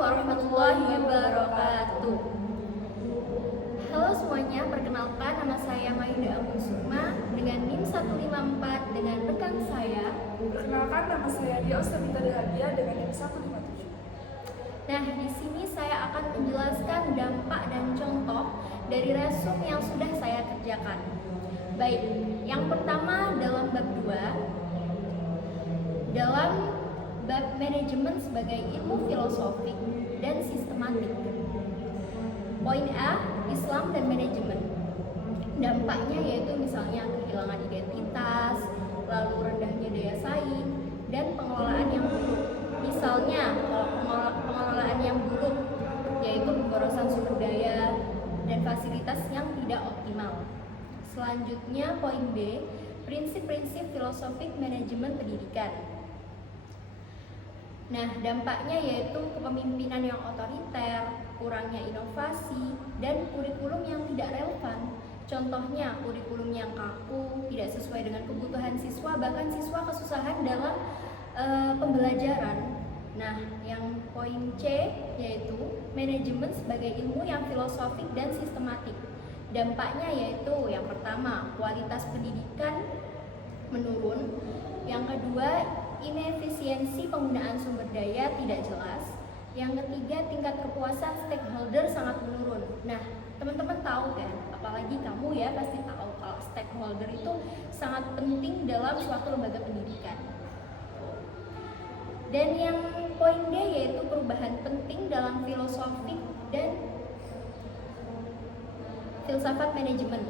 warahmatullahi wabarakatuh. Halo semuanya, perkenalkan nama saya Mayuda Amun Sukma dengan NIM 154 dengan rekan saya. Perkenalkan, nama saya Dia Ostabita Dahadia dengan NIM 157. Nah, di sini saya akan menjelaskan dampak dan contoh dari resum yang sudah saya kerjakan. Baik, yang pertama dalam bab 2, dalam bab manajemen sebagai ilmu filosofik dan sistematik. Poin A, Islam dan manajemen. Dampaknya yaitu misalnya kehilangan identitas, lalu rendahnya daya saing, dan pengelolaan yang buruk. Misalnya, kalau pengelolaan yang buruk yaitu pemborosan sumber daya dan fasilitas yang tidak optimal. Selanjutnya poin B, prinsip-prinsip filosofik manajemen pendidikan. Nah, dampaknya yaitu kepemimpinan yang otoriter, kurangnya inovasi, dan kurikulum yang tidak relevan. Contohnya, kurikulum yang kaku, tidak sesuai dengan kebutuhan siswa, bahkan siswa kesusahan dalam pembelajaran. Nah, yang poin C yaitu manajemen sebagai ilmu yang filosofik dan sistematik. Dampaknya yaitu yang pertama, kualitas pendidikan menurun. Yang kedua, inefisiensi penggunaan sumber daya tidak jelas. Yang ketiga, tingkat kepuasan stakeholder sangat menurun. Nah, teman-teman tahu kan, apalagi kamu ya pasti tahu kalau stakeholder itu sangat penting dalam suatu lembaga pendidikan. Dan yang poin D yaitu perubahan penting dalam filosofi dan filsafat manajemen.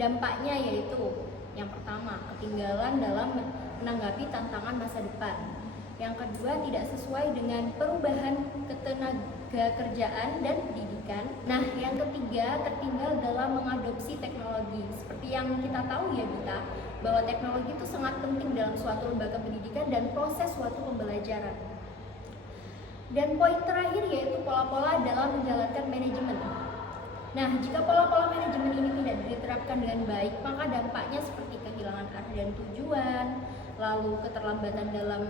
Dampaknya yaitu yang pertama, ketinggalan dalam menanggapi tantangan masa depan. Yang kedua, tidak sesuai dengan perubahan ketenaga kerjaan dan pendidikan. Nah, yang ketiga, tertinggal dalam mengadopsi teknologi. Seperti yang kita tahu ya Bita, bahwa teknologi itu sangat penting dalam suatu lembaga pendidikan dan proses suatu pembelajaran. Dan poin terakhir yaitu pola-pola dalam menjalankan manajemen. Nah, jika pola-pola manajemen ini tidak diterapkan dengan baik, maka dampaknya seperti kehilangan arah dan tujuan, lalu keterlambatan dalam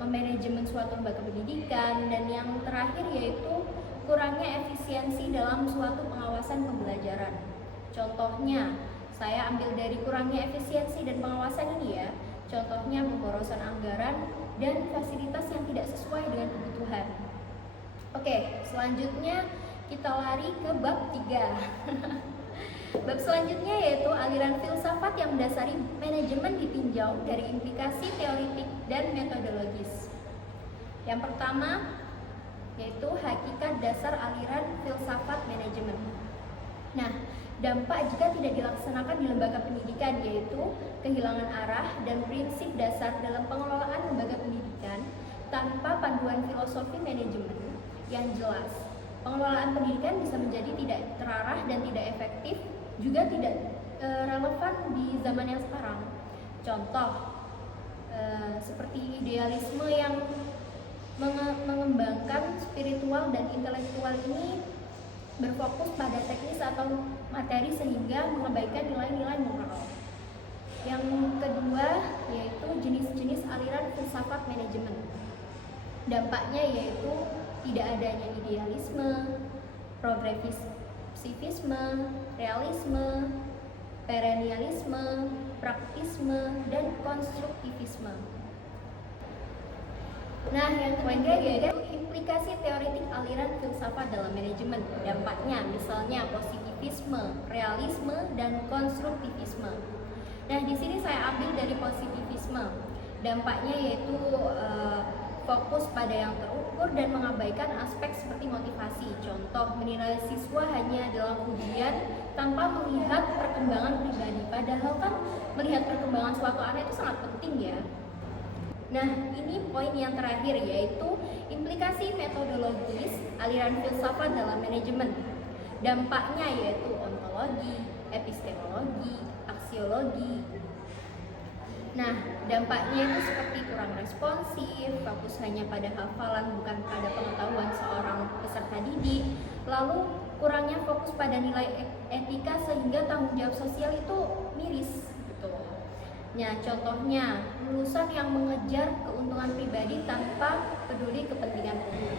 memanajemen suatu lembaga pendidikan, dan yang terakhir yaitu kurangnya efisiensi dalam suatu pengawasan pembelajaran. Contohnya, saya ambil dari kurangnya efisiensi dan pengawasan ini ya. Contohnya pemborosan anggaran dan fasilitas yang tidak sesuai dengan kebutuhan. Oke, selanjutnya kita lari ke bab 3. Bab selanjutnya yaitu aliran filsafat yang mendasari manajemen ditinjau dari implikasi teoritik dan metodologis. Yang pertama yaitu hakikat dasar aliran filsafat manajemen. Nah, dampak jika tidak dilaksanakan di lembaga pendidikan yaitu kehilangan arah dan prinsip dasar dalam pengelolaan lembaga pendidikan tanpa panduan filosofi manajemen yang jelas. Pengelolaan pendidikan bisa menjadi tidak terarah dan tidak efektif, juga tidak relevan di zaman yang sekarang. Contoh, seperti idealisme yang mengembangkan spiritual dan intelektual ini berfokus pada teknis atau materi sehingga mengabaikan nilai-nilai moral. Yang kedua yaitu jenis-jenis aliran filsafat manajemen. Dampaknya yaitu tidak adanya idealisme, progresivisme, realisme, perennialisme, praktisme, dan konstruktivisme. Nah, yang ketiga yaitu implikasi teoritik aliran filsafat dalam manajemen. Dampaknya misalnya positivisme, realisme, dan konstruktivisme. Nah, di sini saya ambil dari positivisme. Dampaknya yaitu fokus pada yang terukur dan mengabaikan aspek seperti motivasi. Contoh, menilai siswa hanya dalam ujian tanpa melihat perkembangan pribadi. Padahal kan melihat perkembangan suatu anak itu sangat penting ya. Nah, ini poin yang terakhir yaitu implikasi metodologis aliran filsafat dalam manajemen. Dampaknya yaitu ontologi, epistemologi, aksiologi. Nah, dampaknya itu seperti kurang responsif, fokus hanya pada hafalan bukan pada pengetahuan seorang peserta didik, lalu kurangnya fokus pada nilai etika sehingga tanggung jawab sosial itu miris gitu. Nah, contohnya lulusan yang mengejar keuntungan pribadi tanpa peduli kepentingan umum.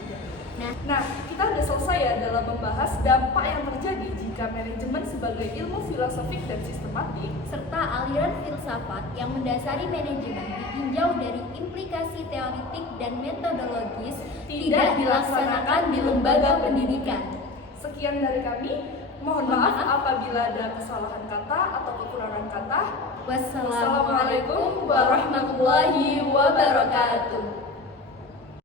selanjutnya. Nah, kita udah selesai ya dalam membahas dampak yang terjadi jika manajemen sebagai ilmu filosofik dan sistematik Serta aliran filsafat yang mendasari manajemen ditinjau dari implikasi teoritik dan metodologis tidak dilaksanakan di lembaga pendidikan. Sekian dari kami. Mohon maaf apabila ada kesalahan kata atau kekurangan kata. Wassalamualaikum warahmatullahi wabarakatuh.